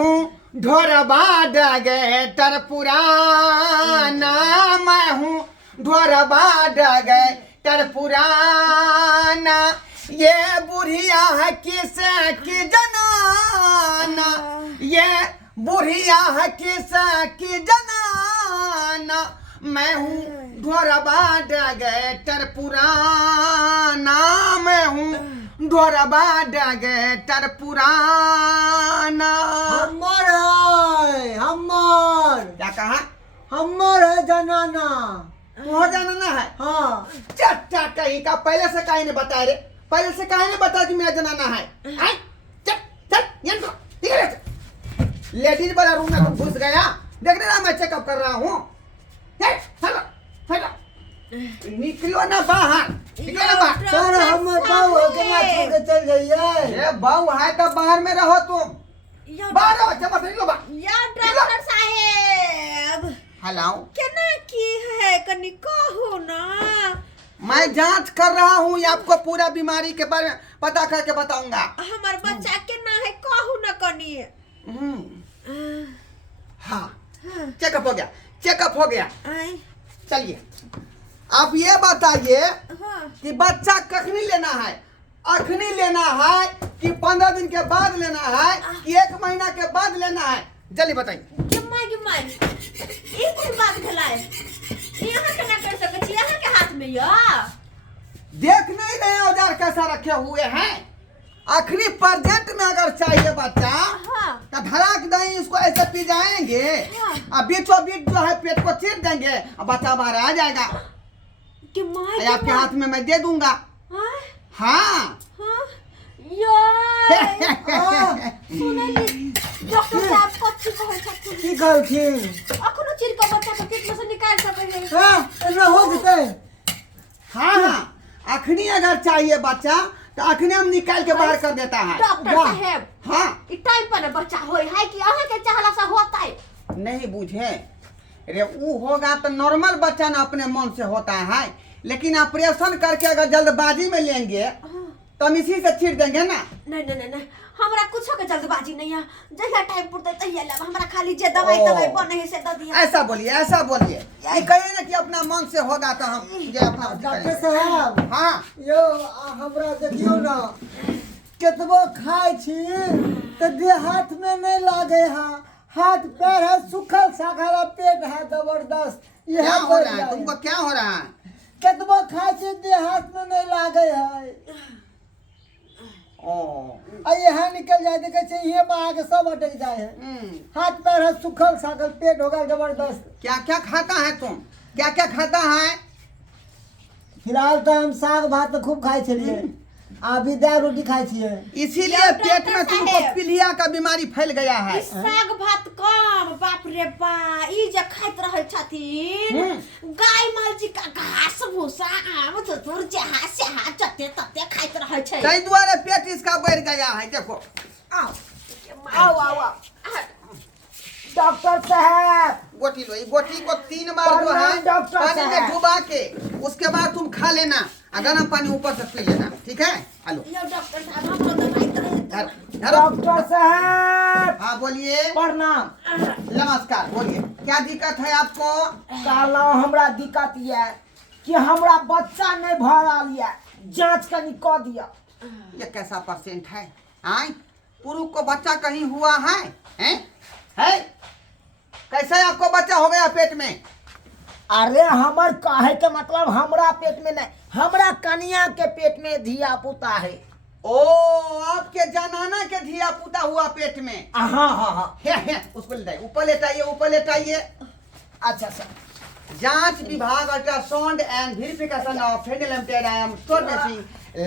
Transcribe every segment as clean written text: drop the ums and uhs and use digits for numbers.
हूँ ढोरबा डगैटर पुराना, मैं हूँ ढोरबा डगैटर पुराना। ये बुढ़िया है किस की जनाना, ये बुढ़िया है किस की जनाना। मैं हूँ ढोरबा डगैटर पुराना, मैं हूँ ढोरबा डगैटर पुराना। हमर क्या कहा? हमर है जनाना। तुह जनाना है? हाँ चट्टा कहीं का, पहले से काहे ने बताया रे? पहले से काहे ने बता कि मेरा जनाना है? आए? चल चल यहाँ तो ठीक है। लेडीज वाला रूम में तुम घुस गया, देखने ना मैं चेकअप कर रहा हूँ। निकलो ना बाहर, निकलो ना बाहर। सर हमर बाबू के ना छोड़ के चल जाइए। ये बहू है तो बाहर में रहो तुम, बाहर रहो। चलो बस निकलो बाहर। या डॉक्टर साहेब हेलो, केना की है कनी कहो ना। मैं जांच कर रहा हूँ, ये आपको पूरा बीमारी के बारे में पता करके बताऊंगा। हमार बच्चा केना है कहू ना कनी। हाँ चेकअप हो गया, चेकअप हो गया। आए चलिए आप ये बताइए हाँ कि बच्चा कखनी लेना है? अखनी लेना है कि 15 दिन के बाद लेना है कि 1 महीना के बाद लेना है? जल्दी बताइए। गिम्मा ई कोन बात भेलाय? यहाँ केना कर सकै छी? यहाँ के हाथ में या देख नहीं रहे औजार कैसा रखे हुए हैं? अखनी प्रेजेंट में अगर चाहिए बच्चा हाँ तो धड़ाक दें, इसको ऐसे पी जाएंगे और बीचों बीच जो है पेट को चीर देंगे और बच्चा बाहर आ जाएगा। गिम्मा आपके हाथ में मैं दे दूंगा। हाँ हाँ यार सुनली डॉक्टर साहब कथि कहै छथिन? की कहलखिन? अखनो चिर के बच्चा के पेट में से निकाल सकै है। हाँ एना हो जेतै। हाँ अखनी अगर चाहिए बच्चा तो अखनी हम निकाल के बाहर कर देता है। डॉक्टर साहब हाँ ई टाइम पर न बच्चा होय है कि अहाँ के चाहला से होता है? नहीं बुझे रे, वो होगा तो नॉर्मल बच्चा ना अपने मन से होता है, लेकिन ऑपरेशन करके अगर जल्दबाजी में लेंगे तो हम इसी से छीट देंगे ना। नहीं हमरा कुछो के जल्दबाजी नहीं है। जहिया टाइम पुरते तहिया लेब। हमरा खाली जे दवाई बने है से द दिया। ऐसा बोलिए, ऐसा बोलिए। ये कहिए ना कि अपना मन से होगा तो हम ये अपना डॉक्टर साहब हाँ यो हमरा देखियो ना, केतबो खाइ छी तो देह हाथ में नहीं लागे है। हाथ पैर है सुखल साखल, पेट है जबरदस्त। क्या हो रहा है तुमको? क्या हो रहा है? केतबो खाइ छी देह हाथ में नहीं लागे है। ओ यहाँ निकल जाए देखे छे ये बाहर के सब अटक जाए है। हाथ पैर है सुखल साखल, पेट होगा जबरदस्त। क्या क्या खाता है तुम? क्या क्या खाता है? फिलहाल तो हम साग भात खूब खाई छलिए, अभी दाल रोटी खाई छिए। इसीलिए पेट में तुमको पीलिया का बीमारी फैल गया है। ई साग भात कम बाप रे बा। ई जे खाइत रहे छथिन गाय माल जी का घास भूसा आम धतूर जहाँ से हाथ जते तते खाइत रहे छै। कई द्वारा पेट इसका बढ़ गया है। देखो आओ आओ आओ डॉक्टर साहब गोटी लो, गोटी को 3 बार जो है डॉक्टर पानी में साहब। डुबा के उसके बाद तुम खा लेना और गर्म पानी ऊपर से पी लेना, ठीक है? हेलो यो डॉक्टर साहब हमरो दवाई दे। डॉक्टर साहब हाँ बोलिए। प्रणाम। नमस्कार, बोलिए क्या दिक्कत है आपको? कहला हमरा दिक्कत ये कि हमरा बच्चा नहीं भरा लिया, जांच कनी क दिया। ये कैसा परसेंट है? आए पुरुष को बच्चा कहीं हुआ है? है? कैसे आपको बच्चा हो गया पेट में? अरे हमर काहे के मतलब हमरा पेट में नहीं, हमरा कन्या के पेट में धिया पुता है। ओ आपके जनाना के धिया पुता हुआ पेट में? हाँ हाँ हाँ उसको लेटाइए, ऊपर लेटाइए, ऊपर लेटाइए। अच्छा सर। जांच विभाग ultrasound and verification of fetal एम्प्टेड I am store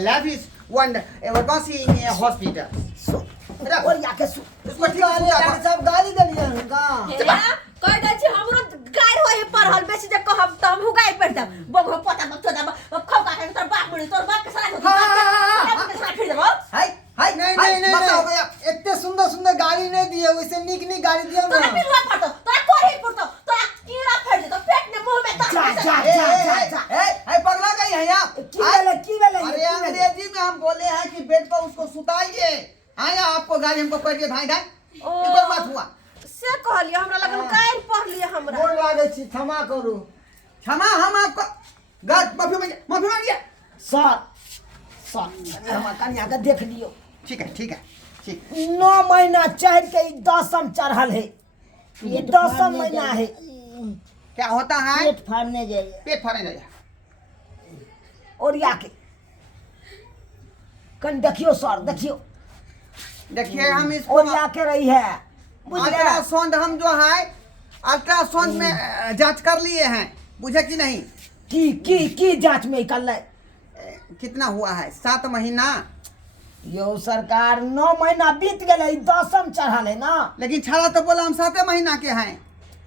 lavish one एवरकासी हॉस्पिटल। और याके सु उसको ठीक से सुता सब गाली देलिए उनका। कह दै छी हमरो गाय होय पढ़ल बेसी जे कहब त हम गाय पढ़ देब। बगो पता मत छोड़ा खौका के तोर बाप मुड़ी तोर बाप के सारा के सारा फिर देबो। हाय हाय नहीं बताओ भैया। इतने सुंदर सुंदर गाड़ी नहीं दिए, वैसे निक निक गाड़ी दिया तोरा ना। पिलवा पड़तो, तोरा कोरी पड़तो, तोरा कीड़ा फड़ देतो पेट में मुंह में जा। ए पगला गई है आप? की वाला अरे अंग्रेजी में हम बोले हैं कि बेड पर उसको सुताइए। आया आपको गाड़ी हमको पड़ के भाई ओ कोई बात हुआ से कहलिए हमरा लगन काहे पढ़ लिए हमरा गोड़ लागे छी, क्षमा करू। क्षमा हम आपको माफी मांगिए सर हमार कन्या के देख लियो। ठीक है ठीक 9 महीना चढ़ के 10म चढ़ल है, ये 10म महीना है। क्या होता है पेट फाड़ने जाइए पेट फाड़ने जाइए ओरिया के कन देखियो सर, देखियो देखिए हम इसको ओरिया के रही है, बुझले? अल्ट्रासाउंड हम जो है अल्ट्रासाउंड में जांच कर लिए हैं, बुझे कि नहीं? की जांच में निकल कितना हुआ है 7 महीना, यो सरकार 9 महीना बीत गए, 10म चढ़ल है ना। लेकिन छाड़ा तो बोला हम 7 महीना के हैं।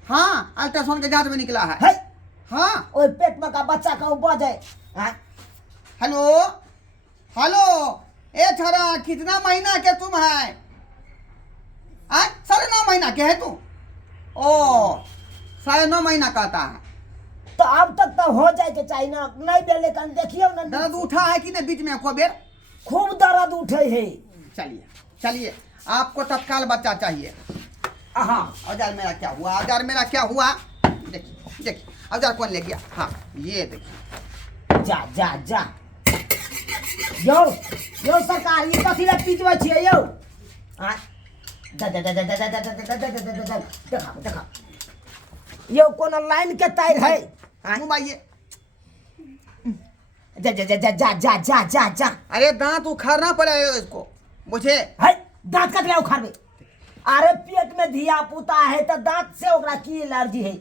हाँ अल्ट्रासाउंड के जांच में निकला है। है हाँ ओए पेट में का बच्चा का बजे। हेलो हेलो ए छड़ा कितना महीना के तुम है? 9.5 महीना के है तू? ओ 9.5 महीना कहता है। तो अब तक तो हो जाए के चाहिए ना, नहीं बेले कन देखियो ना। दर्द उठा है कि नहीं बीच में को बेर? खूब दर्द उठे है। चलिए चलिए आपको तत्काल बच्चा चाहिए। हाँ औजार मेरा क्या हुआ, औजार मेरा क्या हुआ? देखिए देखिए औजार कौन ले गया? हाँ ये देखिए। जा जा जा यो सरकार ये कथी ला पीटवा छिए यो? देखा यो कोनो लाइन के तार है? घुमाइए। जा जा जा जा जा जा जा जा। अरे दांत उखाड़ना पड़ेगा इसको, मुझे है दांत कट गया उखाड़ में। अरे पेट में धिया पुता है तो दांत से ओकरा की एलर्जी है?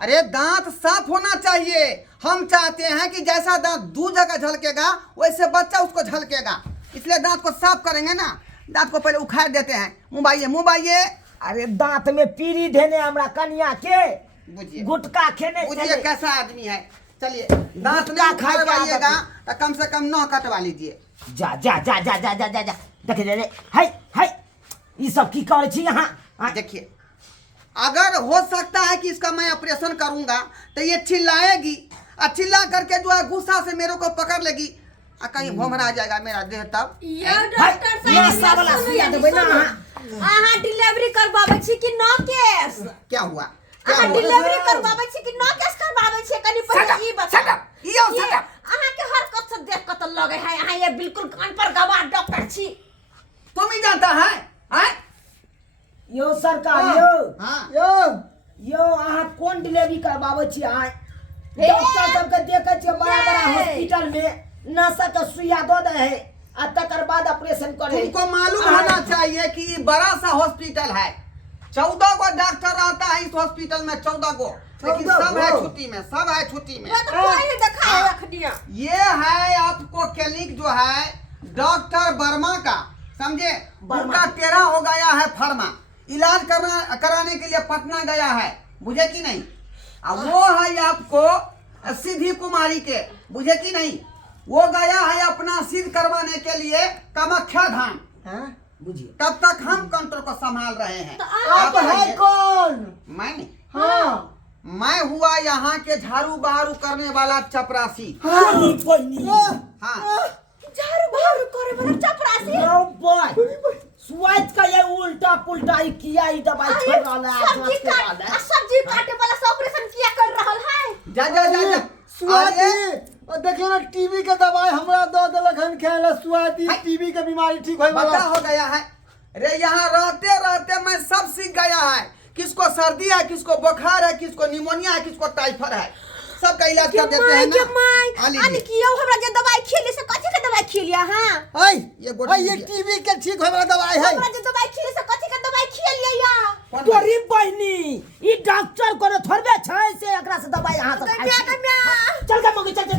अरे दांत साफ होना चाहिए। हम चाहते हैं कि जैसा दांत 2 जगह झलकेगा वैसे बच्चा उसको झलकेगा, इसलिए दांत को साफ करेंगे ना। दांत को पहले उखाड़ देते हैं। मुंह बाइये। अरे दांत में पीरी देने हमरा कन्या के बुझिए गुटका खेने बुझिए कैसा आदमी है। चलिए दांत नहीं उखाड़वाइएगा तो कम से कम 9 कटवा लीजिए। जा जा जा जा जा जा जा जा देख ले है ये सब की करे छी यहाँ? देखिए अगर हो सकता है कि इसका मैं ऑपरेशन करूंगा तो ये चिल्लाएगी और चिल्ला करके जो है गुस्सा से मेरे को पकड़ लेगी और कहीं भोमरा जाएगा मेरा देह। तब यो डॉक्टर अहाँ डिलीवरी करबाबै छी कि न केस? क्या हुआ? अहाँ डिलीवरी करबाबै छी कि न केस करबाबै छी? कनी पहिले ई बताओ। अहाँ के हरकत से देख के तो लगे है अहाँ ये बिल्कुल कान पर गवाह डॉक्टर छी। तुम ही जानता है? यो सरकार हाँ। यो अहाँ कौन डिलीवरी करबाबै छी? डॉक्टर सबके देखे छियै बड़ा बड़ा हॉस्पिटल में नशा का सुइया दो दे है आ तकर बाद ऑपरेशन करे। तुमको मालूम होना चाहिए कि बड़ा सा हॉस्पिटल है, 14 गो डॉक्टर रहता है इस हॉस्पिटल में, 14 गो, लेकिन सब है छुट्टी में, सब है छुट्टी में। तो कोई दिखा रख दिया। ये है आपको क्लिनिक जो है डॉक्टर वर्मा का, समझे? उनका 13 हो गया है फर्मा, इलाज कराने के लिए पटना गया है, बुझे कि नहीं? अब वो है आपको सिद्धि कुमारी के, बुझे कि नहीं? वो गया है अपना सिद्ध करवाने के लिए कामाख्या धाम। बुझिए तब तक हम काउंटर को संभाल रहे हैं। आप है कौन? मैं नहीं, हाँ मैं हुआ यहाँ के झाड़ू बहारू करने वाला चपरासी। हाँ झाड़ू बहारू करे वाला चपरासी। नो बॉय स्वाइट का ये उल्टा पुल्टा ही किया ही दवाई छोड़ रहा है। सब्जी काटे वाला से ऑपरेशन किया कर रहल है। जा जा जा जा स्वाति और देखियो ना टीबी के दवाई हमरा दो देलक हन खाएला। स्वाति टीबी के बीमारी ठीक होय वाला हो गया है। अरे यहाँ रहते रहते मैं सब सीख गया है, किसको सर्दी है, किसको बुखार है, किसको निमोनिया है, किसको टाइफाइड है, सबका इलाज कर देते हैं ना। अन कियो हमरा जे दवाई खेले से कथि के दवाई खेलिया? हां ये टीबी के ठीक होय वाला दवाई है। हमरा जे दवाई खेले से कथि के दवाई खेल लिया? तोरी बहनी ई डॉक्टर को थोड़बे छै से एकरा से दवाई यहां से खाई। चल के मगी चल चल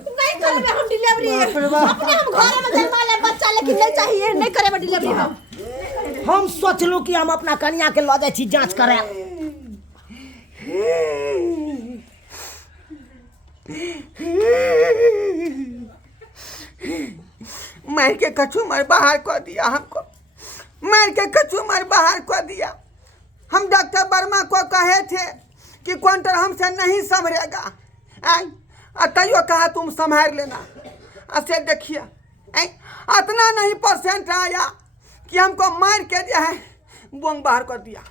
नहीं करे हम डिलीवरी अपने हम घर में जन्मा ले बच्चा, लेकिन नहीं चाहिए, नहीं करे डिलीवरी। हम सोचलू कि हम अपना कन्या के ल जाय छी जांच करे। मार के कचूमर बाहर कर दिया हमको, मार के कचूमर बाहर कर दिया। हम डॉक्टर वर्मा को कहे थे कि काउंटर हमसे नहीं संभरेगा, तैयो कहा तुम संभाल लेना। ऐसे देखिए इतना नहीं परसेंट आया कि हमको मार के जो है बोंग बाहर कर दिया।